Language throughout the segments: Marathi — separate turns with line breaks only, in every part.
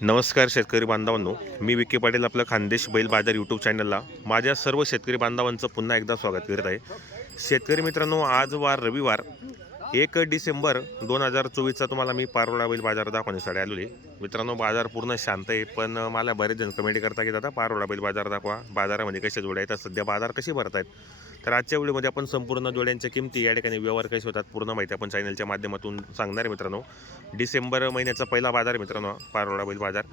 नमस्कार शेतकरी बांधवांनो मी विखे पाटील आपलं खानदेश बैल बाजार यूट्यूब चॅनलला माझ्या सर्व शेतकरी बांधवांचं पुन्हा एकदा स्वागत करत आहे. शेतकरी मित्रांनो आज वार रविवार एक डिसेंबर दोन हजार चोवीसचा तुम्हाला मी पारोळा बैल बाजार दाखवण्यासाठी आलेलो आहे. मित्रांनो बाजार पूर्ण शांत आहे पण मला बरेच जण कमेंट करता की दादा पारोळा बैल बाजार दाखवा. बाजारामध्ये कसे जोड्या सध्या बाजार कसे भरत आहेत तर आजच्या व्हिडिओमध्ये आपण संपूर्ण जोड्यांच्या किमती या ठिकाणी व्यवहार कसे होतात पूर्ण माहिती आपण चॅनलच्या माध्यमातून सांगणार आहे मित्रांनो. डिसेंबर महिन्याचा पहिला बाजार मित्रांनो पारोळा बैल बाजार.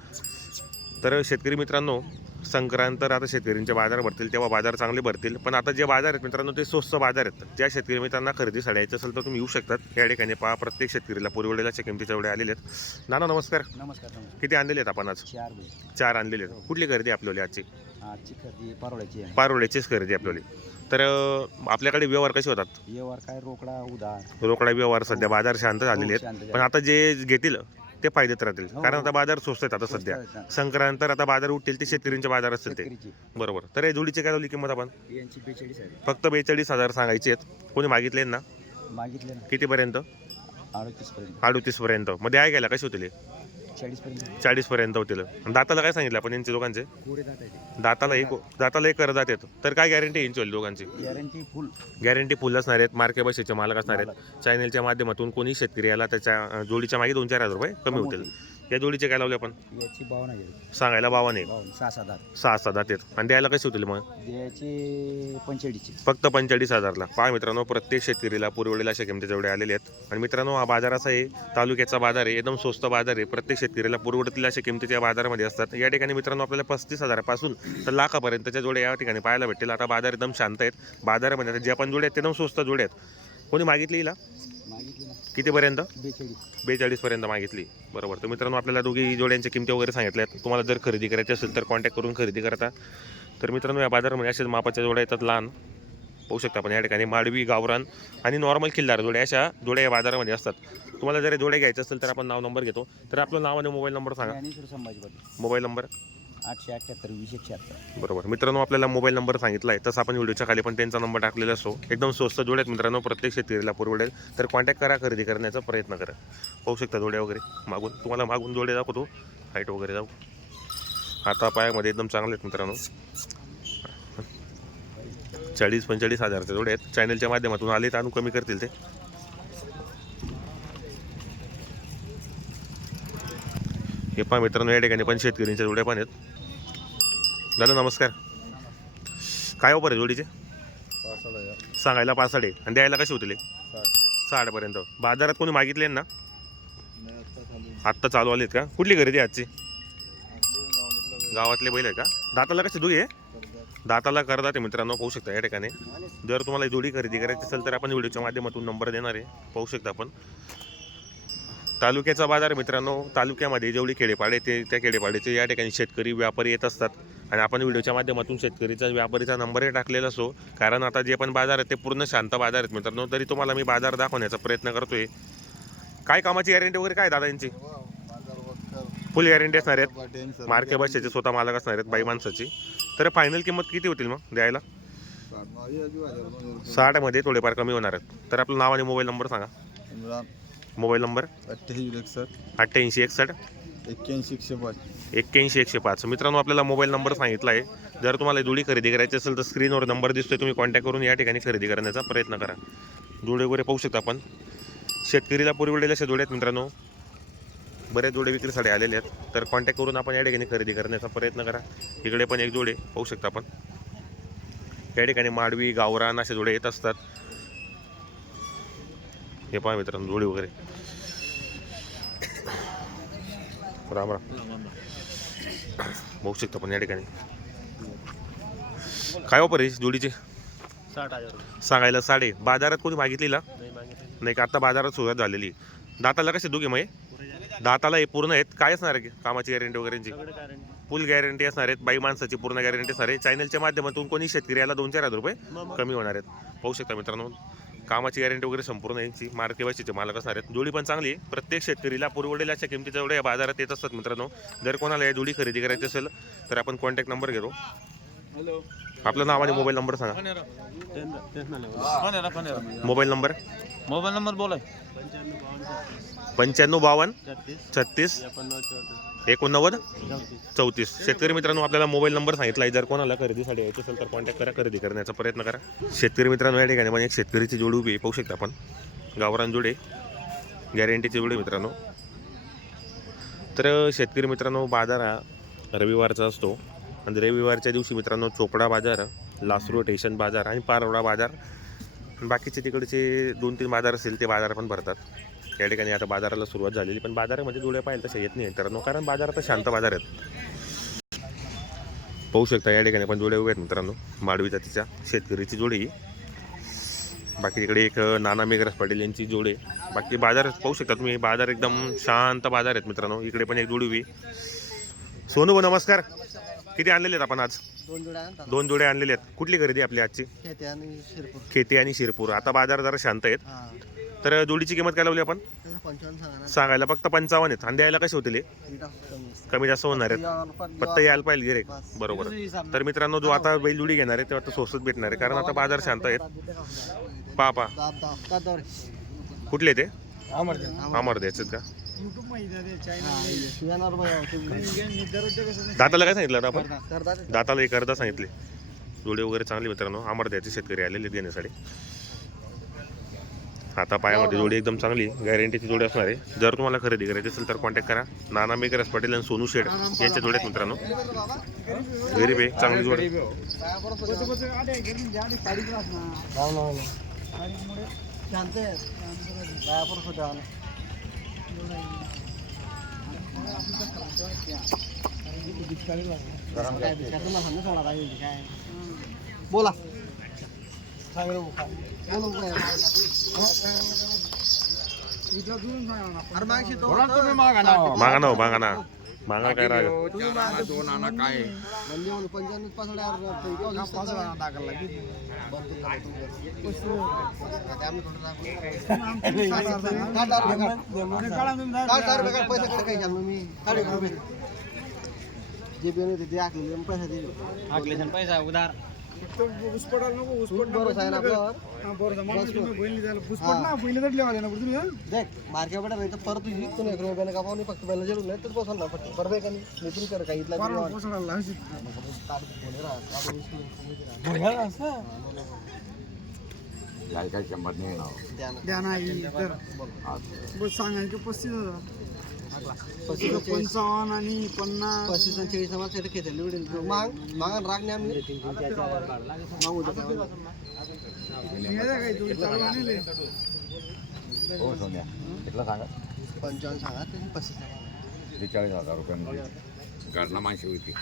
तर शेतकरी मित्रांनो संक्रांत तर आता शेतकऱ्यांचे बाजार भरतील तेव्हा बाजार चांगले भरतील. पण आता जे बाजार आहेत मित्रांनो ते स्वस्त बाजार आहेत. ज्या शेतकरी मित्रांना खरेदीसाठी यायचं असेल तर तुम्ही येऊ शकतात. या ठिकाणी पहा प्रत्येक शेतकरीला पुरवलेल्याच्या किमतीच्या एवढे आलेले आहेत. नाना नमस्कार.
नमस्कार
किती आणलेले आहेत आपण आज?
चार
आणलेले आहेत. कुठली खरेदी आपल्याला आजची
आजची खरेदी पारोळ्याची आहे.
पारोळ्याचीच खरेदी आपल्याला. तर अं, आपल्याकडे व्यवहार कसे होतात?
व्यवहार काय? रोकडा उधार.
रोकडा व्यवहार सध्या बाजार शांत झालेले
हो,
आहेत.
शांत
पण आता जे घेतील ते फायदेत राहतील.
हो,
कारण
हो.
आता बाजार स्वस्त आहेत आता सध्या. संक्रांत तर आता बाजार उठतील ते शेतकऱ्यांचे बाजार असतील ते.
शेतकरीची.
बरोबर. तर या जोडीची काय लावली किंमत आपण?
यांची बेचाळीस आहे.
फक्त बेचाळीस हजार सांगायचे आहेत. कोणी मागितले ना?
मागितले ना.
कितीपर्यंत?
अडतीस पर्यंत
अडतीस पर्यंत मध्ये आहे गेला कशी होतील
चाळीस पर्यंत
होतील. दाताला काय सांगितलं आपण यांचे दोघांचे?
आहे
दाताला एक दाताला एक करदात येतो. तर काय गॅरंटी यांची होईल दोघांची?
गॅरंटी फुल
गॅरंटी फुल असणार आहेत. मार्के बसेचे मालक असणार आहेत. चॅनलच्या माध्यमातून कोणी शेतकरी याला त्याच्या अं, जोडीच्या मागे दोन चार हजार रुपये कमी होतील. या जोडीचे काय लावले आपण?
याची बावन्न आहे.
सांगायला बावाने
बावन्न सहा सात
सहा दात आहेत. आणि द्यायला कशी होतील मग?
द्यायची पंचेचाळीसची.
फक्त पंचेचाळीस हजारला. पहा मित्रांनो प्रत्येक शेतकरीला पुरवलेल्या अशा किमती जेवढे आलेले आहेत. आणि मित्रांनो हा बाजार असा आहे तालुक्याचा बाजार आहे एकदम स्वस्त बाजार आहे. प्रत्येक शेतकरीला पुरवडतील अशा किमतीच्या बाजारामध्ये असतात. या ठिकाणी मित्रांनो आपल्याला पस्तीस हजारापासून तर लाखापर्यंतच्या जोड्या या ठिकाणी पाहायला भेटतील. आता बाजार एकदम शांत आहेत. बाजारामध्ये जे आपण जोडे आहेत ते एकदम स्वस्त जोडे आहेत. कोणी मागितली हिला? कितीपर्यंत?
बेचाळीस.
बेचाळीसपर्यंत मागितली. बरोबर. तर मित्रांनो आपल्याला दोघी जोड्यांच्या किमती वगैरे सांगितल्या तुम्हाला जर खरेदी करायची असेल तर कॉन्टॅक्ट करून खरेदी करता. तर मित्रांनो या बाजारामध्ये अशाच मापाच्या जोड्या येतात लहान. पाहू शकता आपण या ठिकाणी माडवी गावरान आणि नॉर्मल किल्लार जोड्या अशा जोड्या या बाजारामध्ये असतात. तुम्हाला जर जोड्या घ्यायचं असेल तर आपण नाव नंबर घेतो. तर आपलं नाव आणि मोबाईल नंबर सांगा. मोबाईल नंबर
आठशे अठ्ठ्याहत्तर वीस एकशे शहात्तर.
बरोबर. मित्रांनो आपल्याला मोबाईल नंबर सांगितला आहे तसं आपण व्हिडिओच्या खाली पण त्यांचा नंबर टाकलेला असतो. एकदम स्वस्त जोड्यात मित्रांनो प्रत्येक शेतकरीला पुरवडेल तर कॉन्टॅक्ट करा खरेदी करण्याचा प्रयत्न करा. पाहू शकता जोड्या वगैरे. मागून तुम्हाला मागून जोडे दाखवतो. हाईट वगैरे जाऊ. हाता पायामध्ये एकदम चांगले आहेत मित्रांनो. चाळीस पंचेचाळीस हजारचे जोडे आहेत. चॅनलच्या माध्यमातून आले तर आणून कमी करतील ते. हे पहा मित्रांनो या ठिकाणी पण शेतकऱ्यांच्या जोड्या पण आहेत. दादा नमस्कार. काय ऑफर आहे जोडीचे? सांगायला पासाडे आणि द्यायला कसे होतील साठपर्यंत. बाजारात कोणी मागितले ना? आत्ता चालू आलेत का? कुठली खरेदी आहे आजची? गावातले बैल आहे का? दाताला कसे दुई आहे दाताला करतात ते मित्रांनो पाहू शकता या ठिकाणी. जर तुम्हाला जोडी खरेदी करायची असेल तर आपण व्हिडिओच्या माध्यमातून नंबर देणार आहे. पाहू शकता आपण. तालुक्याचा बाजार मित्रांनो. तालुक्यामध्ये जेवढी खेडेपाडे ते त्या खेडेपाड्याचे या ठिकाणी शेतकरी व्यापारी येत असतात. आणि आपण व्हिडिओच्या माध्यमातून शेतकरीचा व्यापारीचा नंबरही टाकलेला असो. कारण आता जे पण बाजार आहेत ते पूर्ण शांत बाजार आहेत मित्रांनो. तरी तुम्हाला मी बाजार दाखवण्याचा प्रयत्न करतोय. काय कामाची गॅरंटी वगैरे काय दादा यांची फुल गॅरंटी असणार आहेत. मार्के भाषेचे स्वतः मालक असणार आहेत बाई माणसाची. तर फायनल किंमत किती होतील मग द्यायला? साठमध्ये थोडेफार कमी होणार आहेत. तर आपलं नाव आणि मोबाईल नंबर सांगा. Mobile number?
अठ्ठ्याऐंशी एकसष्ट.
अठ्ठ्याऐंशी एकसष्ट?
एक्क्याऐंशी एकशे पाच
एक्क्याऐंशी एकशे पाच मित्रांनो आपल्याला मोबाईल नंबर सांगितला आहे. जर तुम्हाला जोडी खरेदी करायची असेल तर स्क्रीनवर नंबर दिसतोय. तुम्ही कॉन्टॅक्ट करून या ठिकाणी खरेदी करण्याचा प्रयत्न करा. जोडे वगैरे पाहू शकता आपण. शेतकरीला पुरवलेल्या अशा जोड्या आहेत मित्रांनो. बरेच जोडे विक्रीसाठी आलेले आहेत. तर कॉन्टॅक्ट करून आपण या ठिकाणी खरेदी करण्याचा प्रयत्न करा. इकडे पण एक जोडे पाहू शकता आपण. या ठिकाणी माडवी गावरान असे जोडे येत असतात. हे पहा मित्रांनो जोडी वगैरे. राम राम. बघू शकता पण या ठिकाणी. काय ऑफर आहे जोडीचे? सांगायला साडे. बाजारात कोणी मागितलीला?
नाही
का आता बाजारात सुरुवात झालेली दाताला कसे दोघे मग? दाताला हे पूर्ण आहेत. काय असणार आहे? कामाची गॅरंटी वगैरेची? फुल गॅरंटी असणार आहेत. बाई माणसाची पूर्ण गॅरंटी असणार आहे. चॅनलच्या माध्यमातून कोणी शेतकरी याला दोन चार हजार रुपये कमी होणार आहेत. पाहू शकता मित्रांनो. कामाची गॅरंटी वगैरे संपूर्ण यांची मार्के बशीचे मालक असणार आहेत. जोडी पण चांगली आहे. प्रत्येक शेतकरीला पुरवलेल्या अशा किमतीच्या एवढ्या या बाजारात येत असतात मित्रांनो. जर कोणाला या जोडी खरेदी करायची असेल तर आपण कॉन्टॅक्ट नंबर घेतो.
हॅलो
आपलं नाव आणि मोबाईल नंबर सांगा. मोबाईल नंबर
मोबाईल नंबर बोला
पंच्याण्णव बावन्न
छत्तीस. एकोणनव्वद चौतीस.
शेतकरी मित्रांनो आपल्याला मोबाईल नंबर सांगितला आहे. जर कोणाला खरेदीसाठी यायचं असेल तर कॉन्टॅक्ट करा. खरेदी करण्याचा प्रयत्न करा. शेतकरी मित्रांनो या ठिकाणी पण एक शेतकरीची जोडी उभी पाहू शकता आपण. गावरान जोडे गॅरंटीची जोडी मित्रांनो. तर शेतकरी मित्रांनो बाजार हा रविवारचा असतो. आणि रविवारच्या दिवशी मित्रांनो चोपडा बाजार लासरू स्टेशन बाजार आणि पारवडा बाजार. आणि बाकीचे तिकडचे दोन तीन बाजार असतील ते बाजार पण भरतात. या ठिकाणी आता बाजाराला सुरुवात झालेली पण बाजारामध्ये जोड्या पाहिजे तशा येत नाही मित्रांनो कारण बाजार आता शांत बाजार आहेत. पाहू शकता या ठिकाणी पण जोड्या उभ्या आहेत मित्रांनो. माडवी जातीच्या शेतकरीची जोडी. बाकी तिकडे एक नाना मेघराज पाटील यांची जोडी. बाकी बाजार पाहू शकता तुम्ही बाजार एकदम शांत बाजार आहेत मित्रांनो. इकडे पण एक जोडी उभी. सोनू नमस्कार. किती आणलेले आहेत आपण आज?
दोन जोड्या
आणलेले आहेत. कुठली खरेदी आपली आजची?
खेते आणि शिरपूर.
खेती आणि शिरपूर. आता बाजार जरा शांत आहेत. तर जोडीची किंमत काय लावली आपण? सांगायला. फक्त पंचावन्न आहेत. आणि द्यायला कसे होतील?
ती कमी
जास्त होणार आहेत. फक्त यायला पाहिजे. गिरेक
बस.
बरोबर. तर मित्रांनो जो आता बैल जोडी घेणार आहे तेव्हा आता स्वस्त भेटणार आहे. कारण आता बाजार शांत आहेत. पा पा कुठले ते?
अमर
द्यायचे का? दाताला काय सांगितलं आता आपण? दाताला एक अर्धा सांगितले. जोडे वगैरे चांगले मित्रांनो. अमर द्यायचे शेतकरी आलेले आहेत घेण्यासाठी. आता पायामध्ये जोडी एकदम चांगली गॅरंटीची जोडी असणार आहे. जर तुम्हाला खरेदी करायची असेल तर कॉन्टॅक्ट करा. नाना मेकरस पाटील आणि सोनू शेड यांच्या जोड्यात मित्रांनो. गरीब आहे चांगली जोडी.
बोला.
मागा ना हो, मागा ना. मागा काय राग
म्हणजे म्हणून पंचावन्न पैसा उधार. ते मग पैसा दिले
पैसा उधार
बरोबर आहे ना आपल्यावर देख मार्केटमध्ये नाही तर परत तुझी तू एक रुपयाने कापावून फक्त पहिला जेवढं नाही तर बसवून ना फक्त. बरोबर का नाही? पण कर काही इथला
काय काय शंभर नाही ना.
सांगायचे पस्तीस हजार. पंचावन्न आणि पन्नास.
पस्तीस आणि चाळीस समाज सेट घेतले निवडेल माग मागा राग नाही आम्ही मागू
हो सोन्या. कितला सांगा?
पंचावन्न सांगा पस्तीस.
त्रेचाळीस हजार रुपये घटना माणशी होती.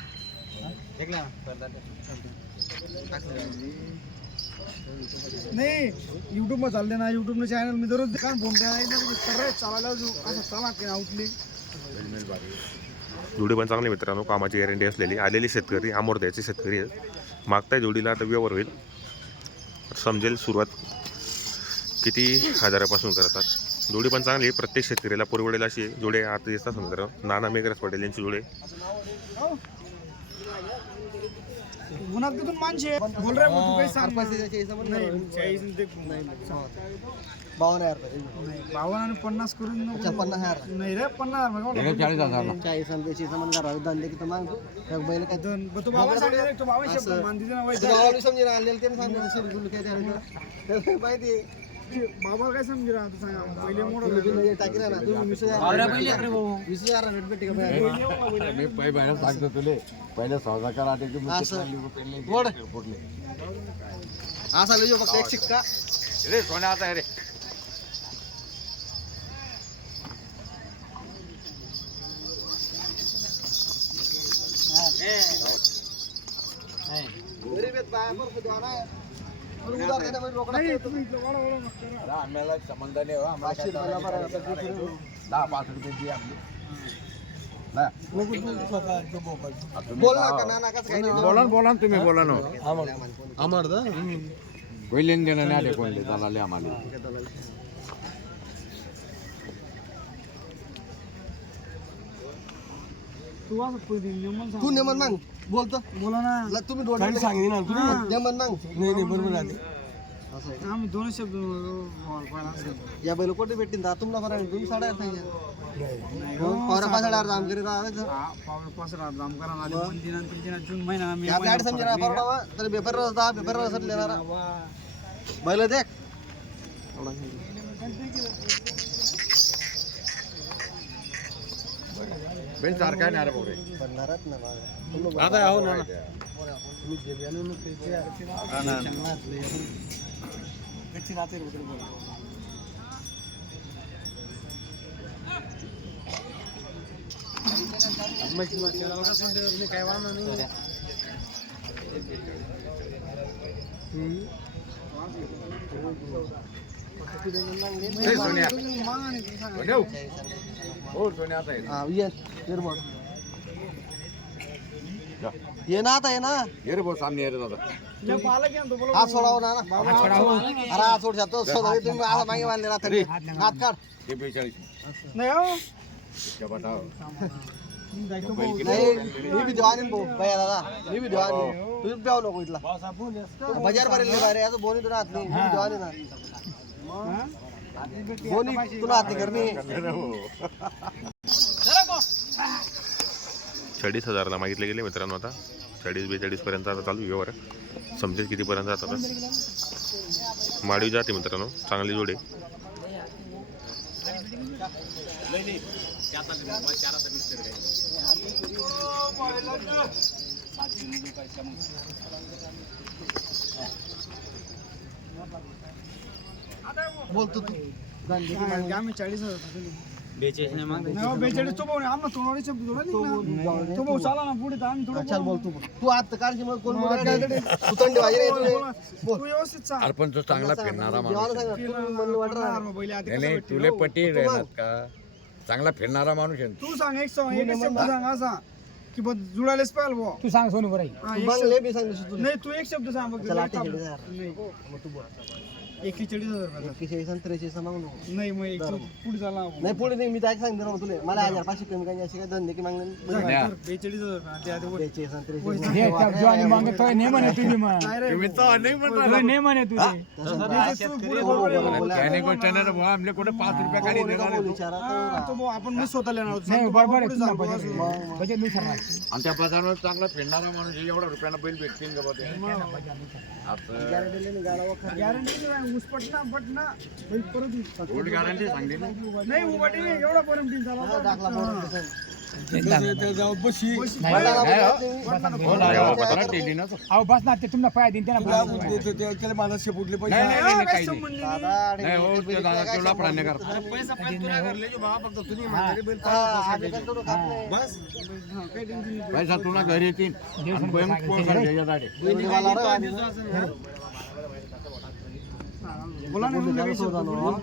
नाही युट्यूबमध्ये चालते ना. युट्यूब चॅनल मी दररोज दुकान फोन चालायला जाऊ. असं चला की आउटले
जोडी पण चांगली मित्रांनो. कामाची गॅरंटी असलेली. आलेली शेतकरी अमोर द्यायचे शेतकरी आहेत. मागताय जोडीला आता व्यवहार होईल. समजेल सुरुवात किती हजारापासून करतात. जोडी पण चांगली आहे. प्रत्येक शेतकऱ्याला पुरवडेल अशी. जोडे आता दिसतात मित्र नाना मेघरस पटेल यांची जोडे
गुन्हा तिथून माणसे बोल रे तू काही सांग
समज
नाही चाळीस आणि ते
बावन्न हजार रुपये.
नाही बावन्न आणि पन्नास करून
अच्छा
नको
पन्नास हजार.
नाही रे पन्नास हजार
चाळीस हजार
चाळीस आणि त्याची समज घरावर धंदे की तर मागतो एक बैल काय
दोन तू बाबा सांगितलं तो बाबा शब्द मान ना
गावाला समजेल आणलेलं ते सांगितलं माहिती आहे.
बाबा काय समजी राहा तू सांगा पहिले मोठं
तुम्ही बिल हे टाकी ना तुम्ही वीस हजार वीस हजार रेट भेटते का बाहेर?
मी पै बाहेर सांगतो तुले पहिले सौदा करा ते की
असं गोड असा लिहिजो फक्त एक शिक्का
रे सोन्या आता आहे रे
गरीब आहेत बाया बरं होते आणा. पण उधार देण्यामध्ये रोकडा
नाही
ठेवतो.
तुम्ही इथलं वाढा वाढा नका करा.
आम्हाला संबंध नाही हो आम्हाला
पाचशे रुपयाला बरं आहे. आता ते फिरून.
दहा पाच रुपयाची आपली ना
बोल ना का नाना कसं काही नाही.
बोला बोला तुम्ही बोला ना
आम्हाला दा?
पहिले देणं नाही आले कोणले दलाले आम्हाला
तू असं पहिले नेमून सांग.
तू नेमन मग बोलतो.
बोला ना.
तुम्ही दोन सांगितलं ना तुम्ही? नेमन मग नाही. नाही बरोबर झाले असं आहे
आम्ही दोन शब्द बोल- बोला असं.
या बैल कोठे भेटतील? दा तुम्हाला बरं तुम्ही साडे आठ पाच साडे करीत राहायचं.
हा, पावलं पासरा जाम करा आले. दोन दिना तीन दिना जून महिना मे
आपल्या आठ समजा परवडावा तर पेपर होता पेपर असत लेणार बैल देख.
बेन सारखा नाही रे पोरे
बनणारच ना बाबा.
आता हो ना ए, सोन्या. ठेव. हो सोन्या आता आहे.
हा ये. ये ना आता ये ना.
ये रे भाऊ सामने ये रे दादा.
हात सोडावं ना ना. अरे हात सोड जातो. सोडावे तुम्ही आता मागे बांधले ना तरी हात काढ.
ते बेचाळीस.
नाही हो.
नाही मी देवानी भाऊ. भैया दादा मी बी देवानी तुम्ही बी नको इथला. बाजार भरेल नाही रे आता बोनी तुला हात नाही. मी देवानी ना. बोनी तुला हात नाही करणे
चाळीस हजारला मागितले गेले मित्रांनो आता. चाळीस बेचाळीस पर्यंत आता चालू आहे व्यवहार. समजेल कितीपर्यंत जातात माडवी जाते मित्रांनो. चांगली जोडे.
बोलतो तू.
आम्ही चाळीस हजार नाही हो, बेचाळीस तो भाऊ नाही, आम्हाला तोंडावरी शब्द थोडा नाही ना. तो भाऊ चाला ना पुढे तर आम्ही थोडं
चल बोल. तू बोल. तू आता काढशी मग कोण बोलत नाही. तू थंडी वाजे रे तुले
तू व्यवस्थित
अरे पण तो चांगला फिरणारा माणूस.
देवाला सांग ना, तू म्हणलं
मग पहिले
नाही
कसं
नाही
भेटतील
तुले
हो?
पटी राहणार का चांगला फिरणारा माणूस आहे ना.
तू. सांग एक सांग एक शब्द सांग असा. की बघ जुळायलाच पाहिजे बुवा.
तू सांग सोनू बरं
हा,
तू
एक
बंगले बी सांग तशी
शब्द-
तुला
नाही तू एक शब्द सांग बघ
चला,
लय थांब.
ठीक आहे, जा.
नाही.
मग तू बोल.
एकेचाळीस हजार रुपये.
एकशे आणि त्रेचाळीस मागू नको.
नाही मग एक पुढे झाला
नाही पुढे नाही मी तर सांगतो ना तुला. मला हजार पाचशे कमी काही असे काय धंदे की मागणे
द्या.
बेचाळीस हजार रुपये. ते आधी बोल.
त्रेचाळीस आणि
हे
त्रेचाळीस
जो आणि मग तो नाही म्हणे तुझी मग.
रे.
तो नाही म्हणे तुझे
नाही.
विचारा
हा, तो भाऊ आपण मी स्वतः लेणार होतो.
नाही
सांगतो
बरोबर
बाबा
आहे
पुढे
तुला
सांग बुवा
बजेट
असं.
बजेटनुसार राहते.
आणि त्या बाजारावर चांगला फिरणारा माणूस आहे, एवढ्या रुपयाला बैल भेटतील का बा ते?
गॅरंटी नाही उसपट ना पट ना बैल परत
गॅरंटी सांगली ना.
नाही उभा टी नाही एवढा येईल झाला
हो हो.
अहो बस ना ते तुम्हाला पाय देईन त्यांना पाय देईन.
नाही, नाही, नाही, काही
काय
नाही.
संबंध नाही.
दादा
नाही हो ते दादा तेवढा प्राण्य करतो
हा, काही टेन्शन नाही.
पैसा तुला घरी येतील आणि बँक पोहोचणार त्याच्यासाठी.
बोला ना तुम्ही काही शब्द.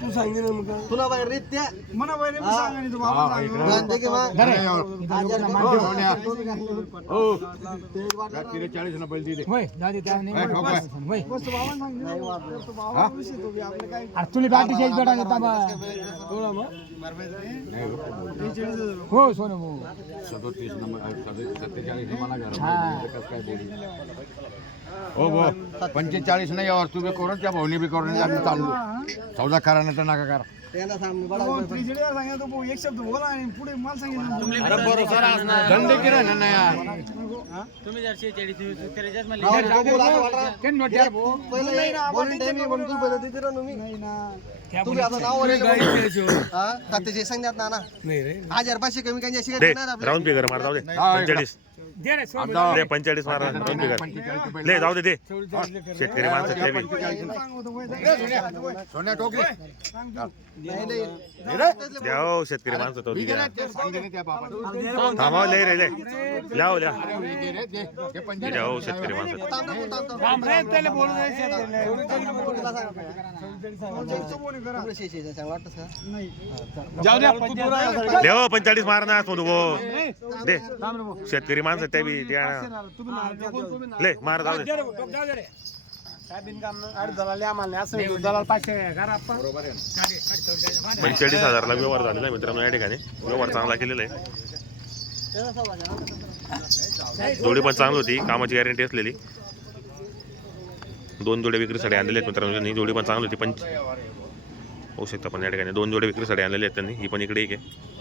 तू सांगितलं तुला बाहेर
म्हणा रे, मी सांगा नाही, तो बाबा
हा,
सांगा.
हो. हो. हो. त्या ना बैल? दिले
म्हणे. तुला बेटा सोनू भाऊ.
सदोतीस नंबर सत्तेचाळीस मला घरा. कसं काय बोलू? हो भाऊ पंचेचाळीस नाही यावर तुम्ही करून त्या भाऊनी बी करून आम्ही चाललो. चौदा करा नाही तर नका करा.
भाऊ एक शब्द बोला आणि पुढे मला सांगितलं
दंड किरा ना नाही यार.
तुम्ही. हा सांगण्यात ना ना हजार पाचशे कमी काही अशी
दे. राऊंड फिगर मार जाऊ दे.
हा,
पंचेचाळीस.
दे रे सोनू
आता
दे. पंचेचाळीस मार. ले जाऊ दे दे. शेतकरी माणसं ते बी.
सोन्या टोकले
तू.
द्या हो शेतकरी माणसं तो
मी
द्या
गेला ते सांगले नाही त्या बापाला.
थांबा ले रे ले. ल्याव ल्या
रे, दे. हे पंचेचाळीस.
द्या हो शेतकरी माणसं
थांब, थांब, थांब, थांब.
राम रे त्याला बोलू दे
तुला सांग.
चौचं बोलणे करा.
तुला शे- शे- शे- सांग वाटतं का?
नाही.
ले हो पंचेचाळीस मार ना सोनू भाऊ दे. शेतकरी माणसं ते बी ले मार जाऊ दे. पंचेचाळीस हजारला व्यवहार झालेला आहे मित्रांनो या ठिकाणी. व्यवहार चांगला केलेला आहे. जोडी पण चांगली होती कामाची गॅरंटी असलेली. दोन जोड्या विक्रीसाठी आणलेले आहेत मित्रांनो त्यांनी जोडी पण चांगली होती पंच होऊ शकता पण या ठिकाणी दोन जोड्या विक्रीसाठी आणलेले आहेत त्यांनी. ही पण इकडे एक आहे.